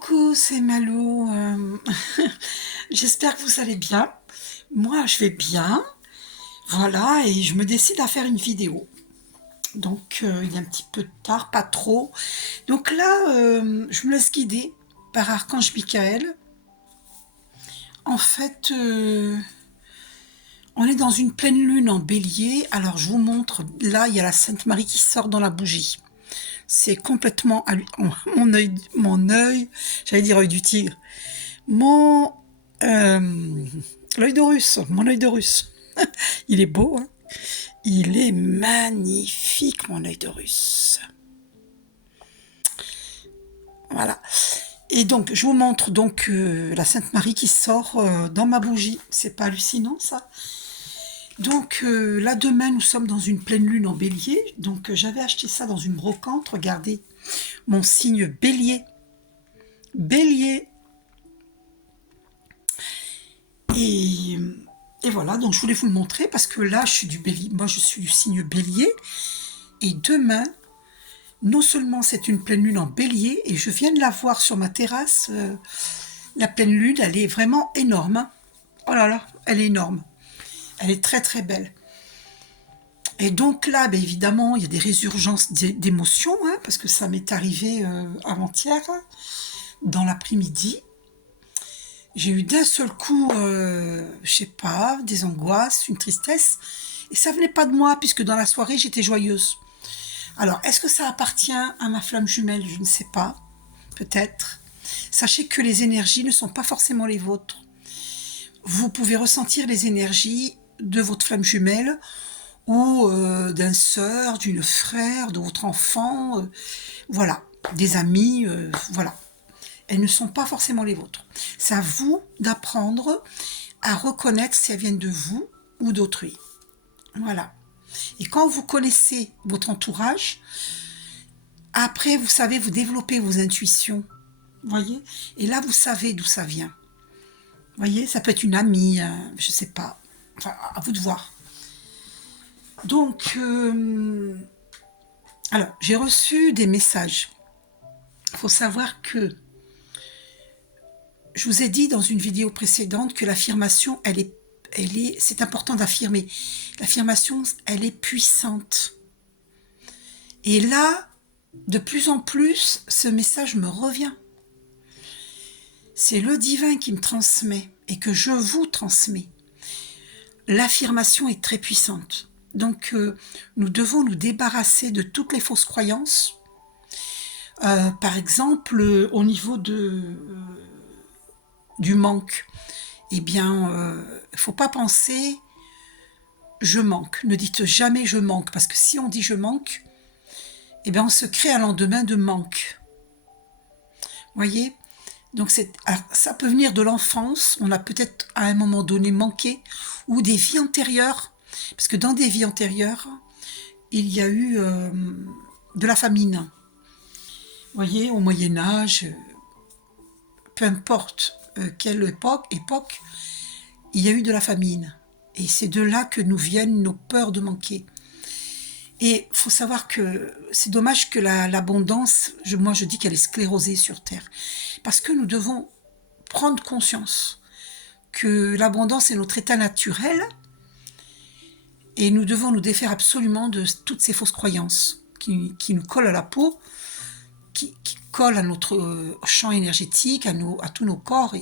Coucou, c'est Malou. J'espère que vous allez bien. Moi, je vais bien. Voilà, et je me décide à faire une vidéo. Donc, il est un petit peu tard, pas trop. Donc là, je me laisse guider par Archange Michael. En fait, on est dans une pleine lune en bélier. Alors, je vous montre. Là, il y a la Sainte Marie qui sort dans la bougie. C'est complètement mon œil, j'allais dire œil du tigre. Mon l'œil d'Horus, mon œil d'Horus. Il est beau, hein. Il est magnifique, mon œil d'Horus. Voilà. Et donc, je vous montre donc la Sainte Marie qui sort dans ma bougie. C'est pas hallucinant, ça? Donc, là, demain, nous sommes dans une pleine lune en bélier. Donc, j'avais acheté ça dans une brocante. Regardez, mon signe bélier. Bélier. Et voilà, donc je voulais vous le montrer parce que là, je suis du bélier, moi je suis du signe bélier. Et demain, non seulement c'est une pleine lune en bélier, et je viens de la voir sur ma terrasse, la pleine lune, elle est vraiment énorme. Hein. Oh là là, elle est énorme. Elle est très très belle. Et donc là, ben évidemment, il y a des résurgences d'émotions, hein, parce que ça m'est arrivé avant-hier, dans l'après-midi. J'ai eu d'un seul coup, je sais pas, des angoisses, une tristesse, et ça venait pas de moi, puisque dans la soirée, j'étais joyeuse. Alors, est-ce que ça appartient à ma flamme jumelle? Je ne sais pas, peut-être. Sachez que les énergies ne sont pas forcément les vôtres. Vous pouvez ressentir les énergies de votre flamme jumelle, ou d'un sœur, d'une frère, de votre enfant, voilà, des amis, voilà. Elles ne sont pas forcément les vôtres. C'est à vous d'apprendre à reconnaître si elles viennent de vous ou d'autrui. Voilà. Et quand vous connaissez votre entourage, après, vous savez, vous développez vos intuitions. Voyez? Et là, vous savez d'où ça vient. Voyez? Ça peut être une amie, je ne sais pas. Enfin, à vous de voir. Donc, alors, j'ai reçu des messages. Il faut savoir que je vous ai dit dans une vidéo précédente que l'affirmation, c'est important d'affirmer. L'affirmation, elle est puissante. Et là, de plus en plus, ce message me revient. C'est le divin qui me transmet et que je vous transmets. L'affirmation est très puissante. Donc, nous devons nous débarrasser de toutes les fausses croyances. Par exemple, au niveau du manque, eh bien, faut pas penser je manque. Ne dites jamais je manque, parce que si on dit je manque, eh bien, on se crée un lendemain de manque. Voyez? Donc alors, ça peut venir de l'enfance. On a peut-être à un moment donné manqué, ou des vies antérieures, parce que dans des vies antérieures, il y a eu de la famine. Voyez, au Moyen Âge, peu importe quelle époque, il y a eu de la famine. Et c'est de là que nous viennent nos peurs de manquer. Et il faut savoir que c'est dommage que l'abondance, moi je dis qu'elle est sclérosée sur Terre. Parce que nous devons prendre conscience que l'abondance est notre état naturel et nous devons nous défaire absolument de toutes ces fausses croyances qui nous collent à la peau, qui collent à notre champ énergétique, à tous nos corps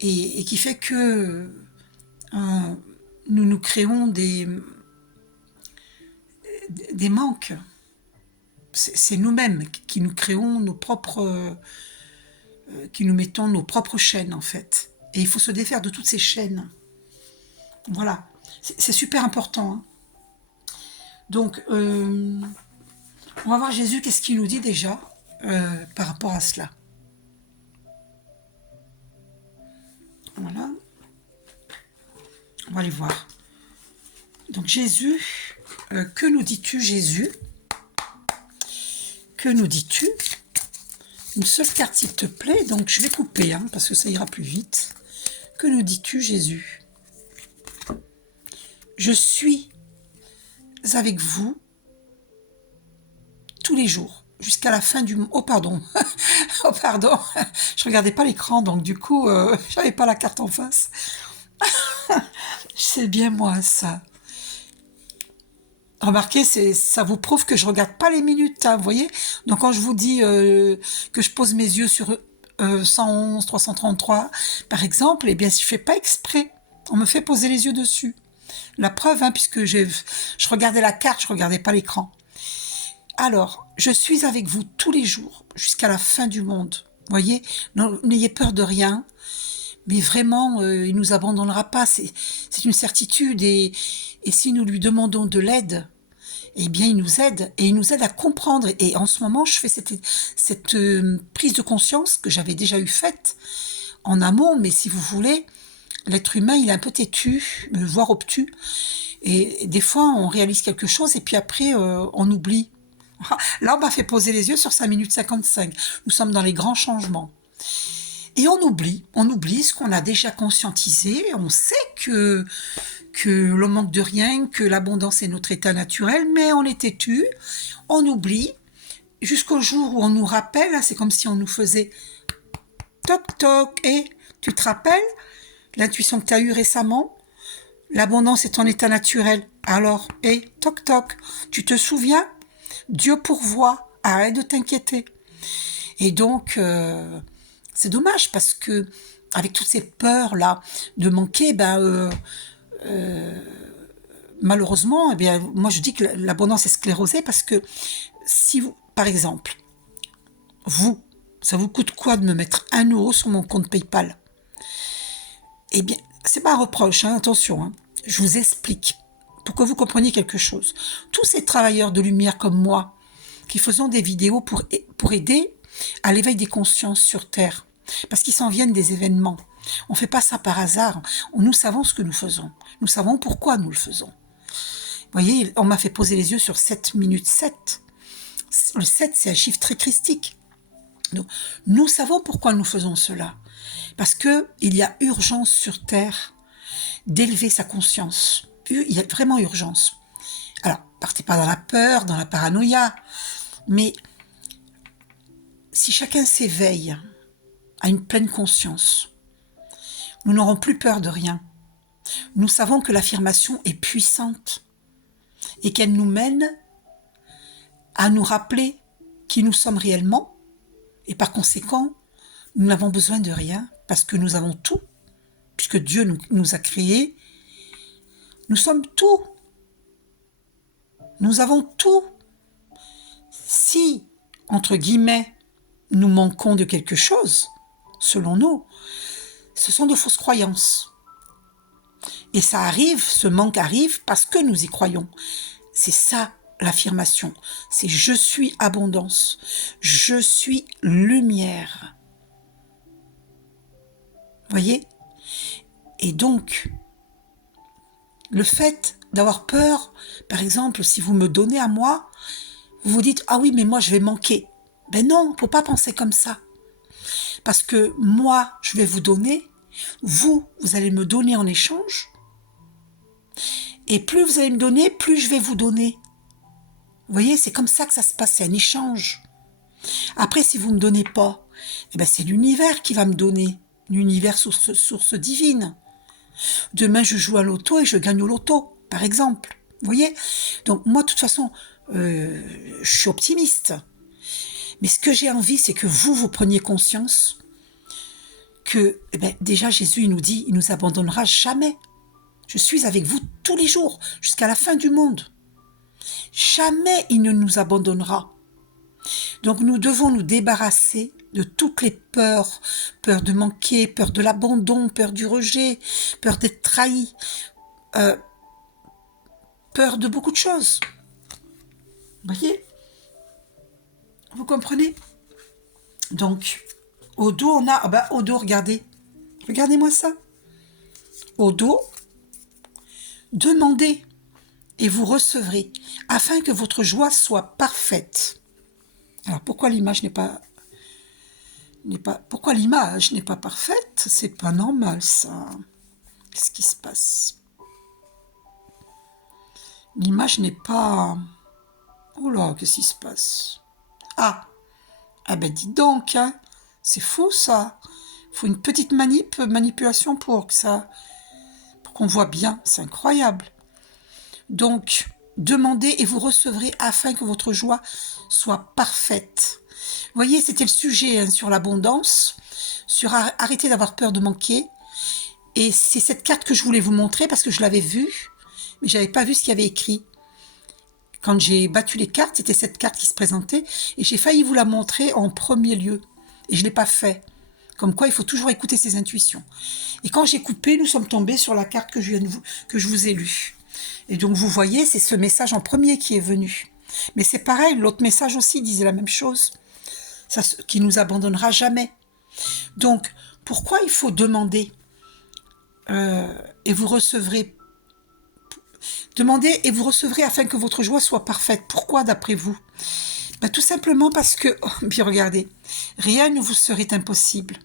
et qui fait que nous créons des manques. C'est nous-mêmes qui nous créons nos propres, qui nous mettons nos propres chaînes en fait. Et il faut se défaire de toutes ces chaînes. Voilà, c'est super important. Hein. Donc, on va voir Jésus, qu'est-ce qu'il nous dit déjà par rapport à cela. Voilà. On va aller voir. Donc Jésus, que nous dis-tu Jésus? Que nous dis-tu? Une seule carte s'il te plaît, donc je vais couper, hein, parce que ça ira plus vite. Que nous dis-tu Jésus? Je suis avec vous tous les jours, jusqu'à la fin du... Oh pardon, Oh, pardon, je regardais pas l'écran, donc du coup, j'avais pas la carte en face. C'est bien moi, ça. Remarquez, ça vous prouve que je regarde pas les minutes, hein, vous voyez. Donc quand je vous dis que je pose mes yeux sur 111, 333, par exemple, eh bien, je fais pas exprès. On me fait poser les yeux dessus. La preuve, hein, puisque je regardais la carte, je regardais pas l'écran. Alors, je suis avec vous tous les jours, jusqu'à la fin du monde. Voyez, n'ayez peur de rien, mais vraiment, il nous abandonnera pas. C'est une certitude. Et si nous lui demandons de l'aide, eh bien, il nous aide. Et il nous aide à comprendre. Et en ce moment, je fais cette prise de conscience que j'avais déjà eu faite en amont. Mais si vous voulez, l'être humain, il est un peu têtu, voire obtus. Et des fois, on réalise quelque chose et puis après, on oublie. Là, on m'a fait poser les yeux sur 5 minutes 55. Nous sommes dans les grands changements. Et on oublie ce qu'on a déjà conscientisé. On sait que l'on manque de rien, que l'abondance est notre état naturel, mais on est têtu, on oublie, jusqu'au jour où on nous rappelle, c'est comme si on nous faisait toc toc, et tu te rappelles l'intuition que tu as eue récemment? L'abondance est ton état naturel. Alors, toc toc, tu te souviens? Dieu pourvoit, arrête de t'inquiéter. Et donc, c'est dommage parce que avec toutes ces peurs là de manquer, malheureusement, eh bien, moi je dis que l'abondance est sclérosée parce que si vous, par exemple, vous, ça vous coûte quoi de me mettre 1 € sur mon compte PayPal? Eh bien, c'est pas un reproche, hein, attention, hein, je vous explique pour que vous compreniez quelque chose. Tous ces travailleurs de lumière comme moi qui faisons des vidéos pour aider à l'éveil des consciences sur Terre, parce qu'ils s'en viennent des événements. On ne fait pas ça par hasard. Nous savons ce que nous faisons. Nous savons pourquoi nous le faisons. Vous voyez, on m'a fait poser les yeux sur 7 minutes 7. Le 7, c'est un chiffre très christique. Donc, nous savons pourquoi nous faisons cela. Parce qu'il y a urgence sur Terre d'élever sa conscience. Il y a vraiment urgence. Alors, partez pas dans la peur, dans la paranoïa, mais si chacun s'éveille à une pleine conscience, nous n'aurons plus peur de rien. Nous savons que l'affirmation est puissante et qu'elle nous mène à nous rappeler qui nous sommes réellement et par conséquent, nous n'avons besoin de rien parce que nous avons tout, puisque Dieu nous a créés. Nous sommes tout. Nous avons tout. Si, entre guillemets, nous manquons de quelque chose, selon nous, ce sont de fausses croyances. Et ça arrive, ce manque arrive parce que nous y croyons. C'est ça l'affirmation. C'est je suis abondance. Je suis lumière. Voyez? Et donc, le fait d'avoir peur, par exemple, si vous me donnez à moi, vous vous dites, ah oui, mais moi je vais manquer. Ben non, faut pas penser comme ça. Parce que moi, je vais vous donner, vous allez me donner en échange, et plus vous allez me donner, plus je vais vous donner. Vous voyez, c'est comme ça que ça se passe, c'est un échange. Après, si vous ne me donnez pas, eh ben c'est l'univers qui va me donner, l'univers source divine. Demain, je joue à l'auto et je gagne au loto, par exemple. Vous voyez? Donc moi, de toute façon, je suis optimiste. Mais ce que j'ai envie, c'est que vous preniez conscience que, déjà, Jésus, il nous dit, il nous abandonnera jamais. Je suis avec vous tous les jours, jusqu'à la fin du monde. Jamais il ne nous abandonnera. Donc nous devons nous débarrasser de toutes les peurs, peur de manquer, peur de l'abandon, peur du rejet, peur d'être trahi, peur de beaucoup de choses. Vous voyez? Vous comprenez? Donc, au dos, on a... au dos, regardez. Regardez-moi ça. Au dos, demandez et vous recevrez, afin que votre joie soit parfaite. Alors, pourquoi l'image n'est pas... Pourquoi l'image n'est pas parfaite? C'est pas normal, ça. Qu'est-ce qui se passe? L'image n'est pas... Oh là, qu'est-ce qui se passe? Ah ben dites donc, hein. C'est fou ça. Il faut une petite manipulation pour que ça, pour qu'on voit bien. C'est incroyable. Donc, demandez et vous recevrez afin que votre joie soit parfaite. Vous voyez, c'était le sujet hein, sur l'abondance, sur arrêter d'avoir peur de manquer. Et c'est cette carte que je voulais vous montrer parce que je l'avais vue, mais je n'avais pas vu ce qu'il y avait écrit. Quand j'ai battu les cartes, c'était cette carte qui se présentait et j'ai failli vous la montrer en premier lieu. Et je ne l'ai pas fait. Comme quoi, il faut toujours écouter ses intuitions. Et quand j'ai coupé, nous sommes tombés sur la carte que je vous ai lue. Et donc, vous voyez, c'est ce message en premier qui est venu. Mais c'est pareil, l'autre message aussi disait la même chose. Ça, qui nous abandonnera jamais. Donc, pourquoi il faut demander et vous recevrez. Demandez et vous recevrez afin que votre joie soit parfaite. Pourquoi d'après vous? Tout simplement parce que, puis regardez, rien ne vous serait impossible.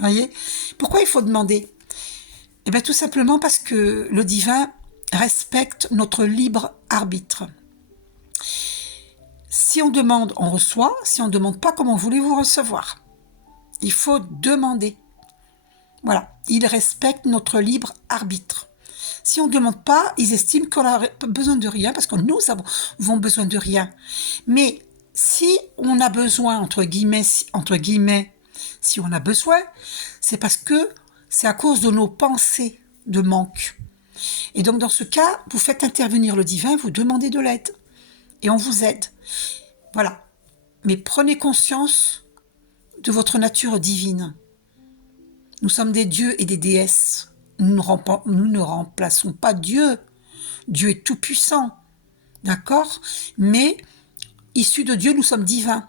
Voyez? Pourquoi il faut demander? Tout simplement parce que le divin respecte notre libre arbitre. Si on demande, on reçoit. Si on ne demande pas, comment voulez-vous recevoir? Il faut demander. Voilà, ils respectent notre libre arbitre. Si on ne demande pas, ils estiment qu'on a besoin de rien, parce que nous avons besoin de rien. Mais si on a besoin, entre guillemets, si on a besoin, c'est parce que c'est à cause de nos pensées de manque. Et donc dans ce cas, vous faites intervenir le divin, vous demandez de l'aide. Et on vous aide. Voilà. Mais prenez conscience de votre nature divine. Nous sommes des dieux et des déesses. Nous ne remplaçons pas Dieu. Dieu est tout-puissant. D'accord? Mais, issus de Dieu, nous sommes divins.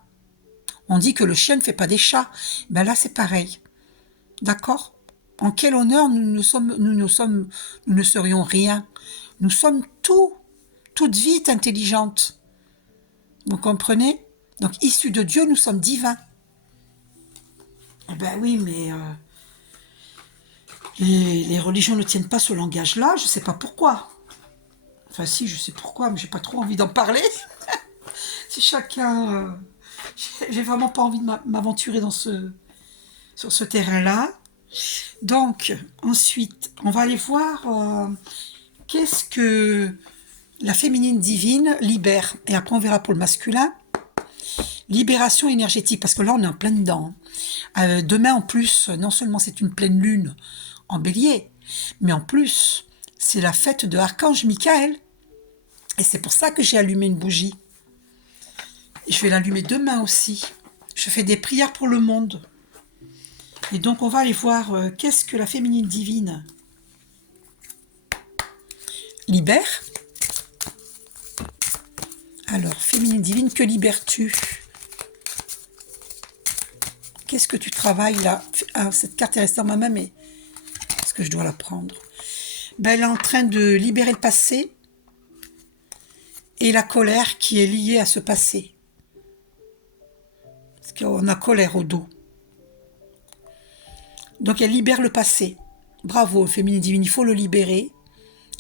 On dit que le chien ne fait pas des chats. Là, c'est pareil. D'accord? En quel honneur nous ne serions rien. Nous sommes tout. Toute vie est intelligente. Vous comprenez? Donc, issus de Dieu, nous sommes divins. Oui, mais les religions ne tiennent pas ce langage-là, je ne sais pas pourquoi. Enfin si, je sais pourquoi, mais j'ai pas trop envie d'en parler. Si chacun... j'ai vraiment pas envie de m'aventurer sur ce terrain-là. Donc, ensuite, on va aller voir qu'est-ce que la féminine divine libère. Et après, on verra pour le masculin. Libération énergétique, parce que là, on est en plein dedans. Demain, en plus, non seulement c'est une pleine lune en bélier, mais en plus, c'est la fête de l'archange Michael. Et c'est pour ça que j'ai allumé une bougie. Et je vais l'allumer demain aussi. Je fais des prières pour le monde. Et donc, on va aller voir qu'est-ce que la féminine divine libère. Alors, féminine divine, que libères-tu? Qu'est-ce que tu travailles là? Cette carte est restée dans ma main, mais est-ce que je dois la prendre? Elle est en train de libérer le passé et la colère qui est liée à ce passé. Parce qu'on a colère au dos. Donc elle libère le passé. Bravo, féminine divine, il faut le libérer.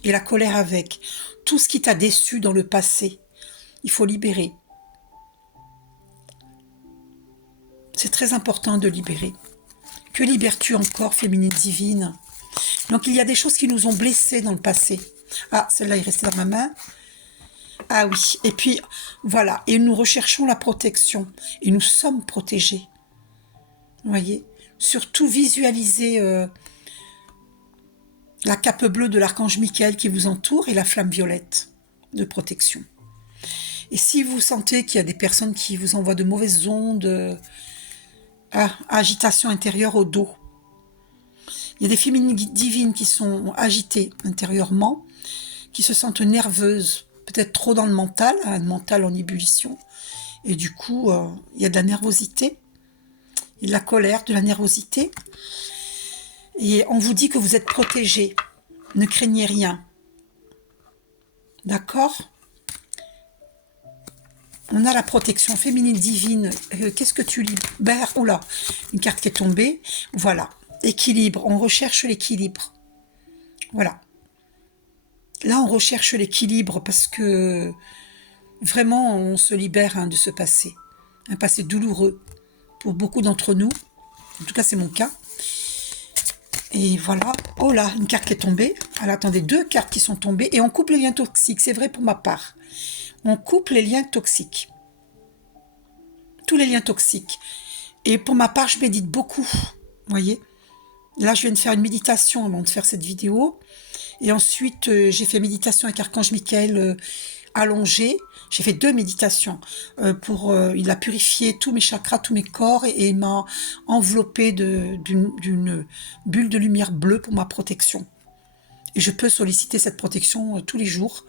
Et la colère avec. Tout ce qui t'a déçu dans le passé, il faut libérer. C'est très important de libérer. Que libères-tu encore, féminine divine? Donc il y a des choses qui nous ont blessés dans le passé. Ah, celle-là est restée dans ma main. Ah oui, et puis voilà, et nous recherchons la protection. Et nous sommes protégés. Vous voyez? Surtout visualisez la cape bleue de l'archange Michael qui vous entoure et la flamme violette de protection. Et si vous sentez qu'il y a des personnes qui vous envoient de mauvaises ondes, agitation intérieure au dos, il y a des féminines divines qui sont agitées intérieurement, qui se sentent nerveuses, peut-être trop dans le mental, un mental en ébullition, et du coup, il y a de la nervosité, et de la colère, de la nervosité, et on vous dit que vous êtes protégés, ne craignez rien. D'accord? On a la protection féminine divine. Qu'est-ce que tu libères? Oh là, une carte qui est tombée. Voilà, équilibre. On recherche l'équilibre. Voilà. Là, on recherche l'équilibre parce que vraiment, on se libère de ce passé. un passé douloureux pour beaucoup d'entre nous. En tout cas, c'est mon cas. Et voilà. Oh là, une carte qui est tombée. Alors, attendez, deux cartes qui sont tombées. Et on coupe les liens toxiques. C'est vrai pour ma part. On coupe les liens toxiques. Tous les liens toxiques. Et pour ma part, je médite beaucoup. Vous voyez? Là, je viens de faire une méditation avant de faire cette vidéo. Et ensuite, j'ai fait méditation avec Archange Michael allongé. J'ai fait 2 méditations il a purifié tous mes chakras, tous mes corps et il m'a enveloppé d'une bulle de lumière bleue pour ma protection. Et je peux solliciter cette protection tous les jours.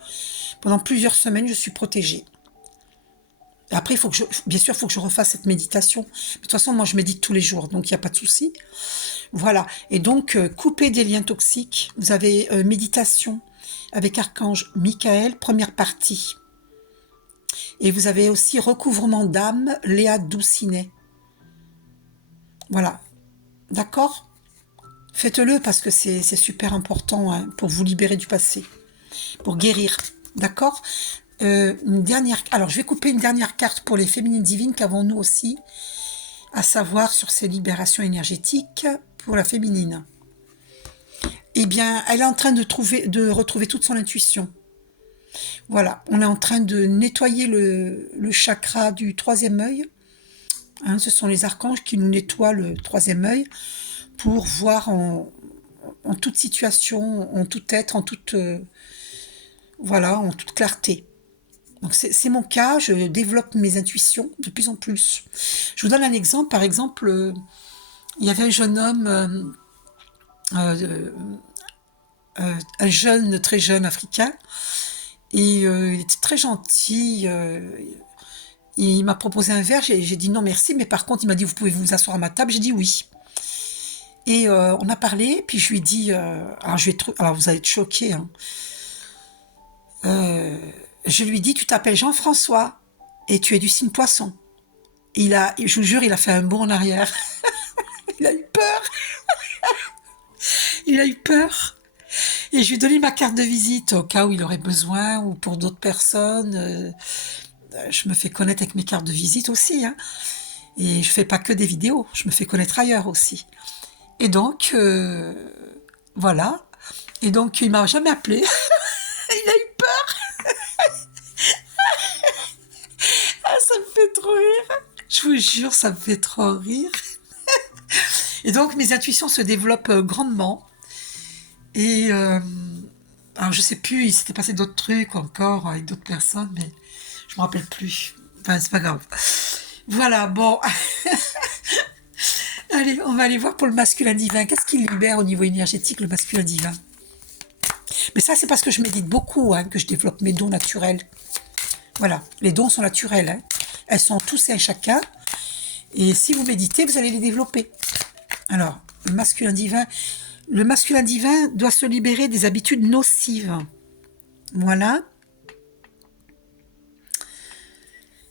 Pendant plusieurs semaines, je suis protégée. Après, bien sûr, il faut que je refasse cette méditation. Mais de toute façon, moi, je médite tous les jours, donc il n'y a pas de souci. Voilà. Et donc, couper des liens toxiques. Vous avez méditation avec Archange Michael, première partie. Et vous avez aussi recouvrement d'âme, Léa Doucinet. Voilà. D'accord? Faites-le parce que c'est super important hein, pour vous libérer du passé, pour guérir. D'accord? Alors, je vais couper une dernière carte pour les féminines divines qu'avons-nous aussi à savoir sur ces libérations énergétiques pour la féminine. Eh bien, elle est en train de retrouver toute son intuition. Voilà, on est en train de nettoyer le chakra du troisième œil. Hein, ce sont les archanges qui nous nettoient le troisième œil pour voir en toute situation, en tout être, en toute clarté. Donc c'est mon cas, je développe mes intuitions de plus en plus. Je vous donne un exemple. Par exemple, il y avait un jeune homme, un jeune, très jeune africain, et il était très gentil. Il m'a proposé un verre, j'ai dit non merci, mais par contre il m'a dit vous pouvez vous asseoir à ma table, j'ai dit oui. Et on a parlé, puis je lui ai dit, alors vous allez être choqués, hein. Je lui ai dit tu t'appelles Jean-François et tu es du signe poisson. Et je vous jure, il a fait un bond en arrière. Il a eu peur. Il a eu peur. Et je lui ai donné ma carte de visite au cas où il aurait besoin ou pour d'autres personnes. Je me fais connaître avec mes cartes de visite aussi, hein. Et je fais pas que des vidéos, je me fais connaître ailleurs aussi. Et donc, voilà. Et donc, il m'a jamais appelé. Il a eu peur. Ah, ça me fait trop rire. Je vous jure, ça me fait trop rire. Et donc, mes intuitions se développent grandement. Et alors, je sais plus, il s'était passé d'autres trucs encore avec d'autres personnes, mais je me rappelle plus. Enfin, c'est pas grave. Voilà, bon. Allez, on va aller voir pour le masculin divin. Qu'est-ce qu'il libère au niveau énergétique, le masculin divin? Mais ça, c'est parce que je médite beaucoup, hein, que je développe mes dons naturels. Voilà, les dons sont naturels. Hein. Elles sont tous et un chacun. Et si vous méditez, vous allez les développer. Alors, le masculin divin doit se libérer des habitudes nocives. Voilà.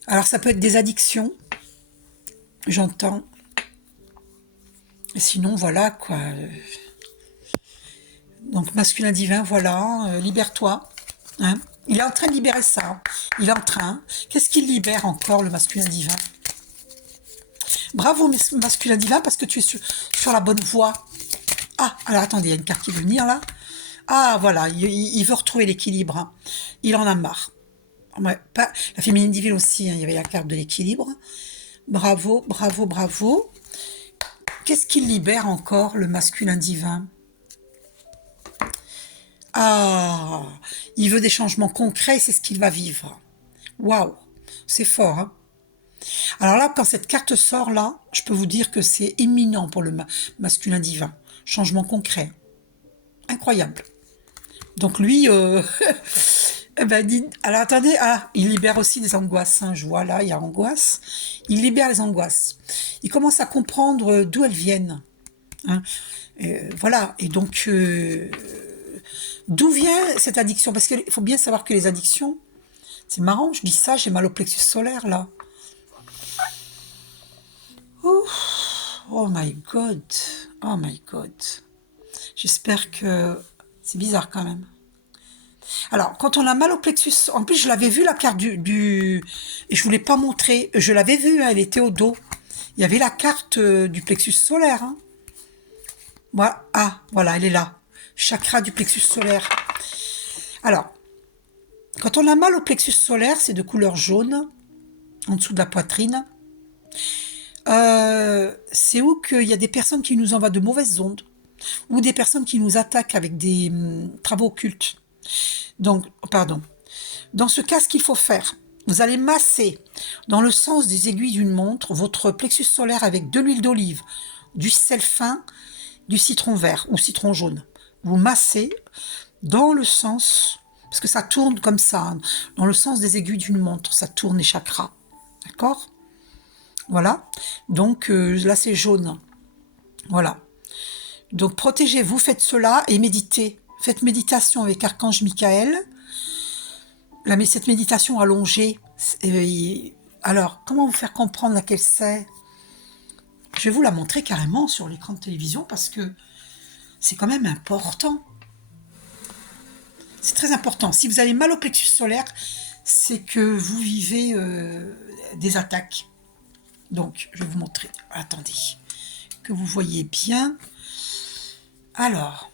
Alors, ça peut être des addictions. J'entends. Sinon, voilà, quoi. Donc, masculin divin, voilà. Libère-toi. Hein. Il est en train de libérer ça. Il est en train. Qu'est-ce qu'il libère encore, le masculin divin? Bravo, masculin divin, parce que tu es sur la bonne voie. Ah, alors attendez, il y a une carte qui veut venir là. Ah, voilà, il veut retrouver l'équilibre. Hein. Il en a marre. Ouais, la féminine divine aussi, hein, il y avait la carte de l'équilibre. Bravo, bravo, bravo. Qu'est-ce qu'il libère encore, le masculin divin? Ah, il veut des changements concrets, c'est ce qu'il va vivre. Waouh, c'est fort, hein. Alors là, quand cette carte sort là, je peux vous dire que c'est imminent pour le masculin divin. Changement concret. Incroyable. Donc lui, alors attendez, il libère aussi des angoisses. Hein, je vois là, il y a angoisse. Il libère les angoisses. Il commence à comprendre d'où elles viennent. Hein. Voilà. Et donc, d'où vient cette addiction? Parce qu'il faut bien savoir que les addictions, c'est marrant, je dis ça, j'ai mal au plexus solaire là. Oh my God. Oh my God. J'espère que... C'est bizarre quand même. Alors, quand on a mal au plexus, en plus, je l'avais vu la carte et je voulais pas montrer, je l'avais vue, hein, elle était au dos. Il y avait la carte du plexus solaire. Hein. Voilà. Ah, voilà, elle est là. Chakra du plexus solaire. Alors, quand on a mal au plexus solaire, c'est de couleur jaune, en dessous de la poitrine. C'est où qu'il y a des personnes qui nous envoient de mauvaises ondes, ou des personnes qui nous attaquent avec des travaux occultes. Donc, pardon. Dans ce cas, ce qu'il faut faire, vous allez masser dans le sens des aiguilles d'une montre votre plexus solaire avec de l'huile d'olive, du sel fin, du citron vert ou citron jaune. Vous massez dans le sens, parce que ça tourne comme ça, hein, dans le sens des aiguilles d'une montre, ça tourne les chakras. D'accord? Voilà. Donc là, c'est jaune. Voilà. Donc protégez-vous, faites cela et méditez. Faites méditation avec Archange Michael. Cette méditation allongée. Alors, comment vous faire comprendre laquelle c'est? Je vais vous la montrer carrément sur l'écran de télévision parce que c'est quand même important. C'est très important. Si vous avez mal au plexus solaire, c'est que vous vivez des attaques. Donc, je vais vous montrer. Attendez, que vous voyez bien. Alors,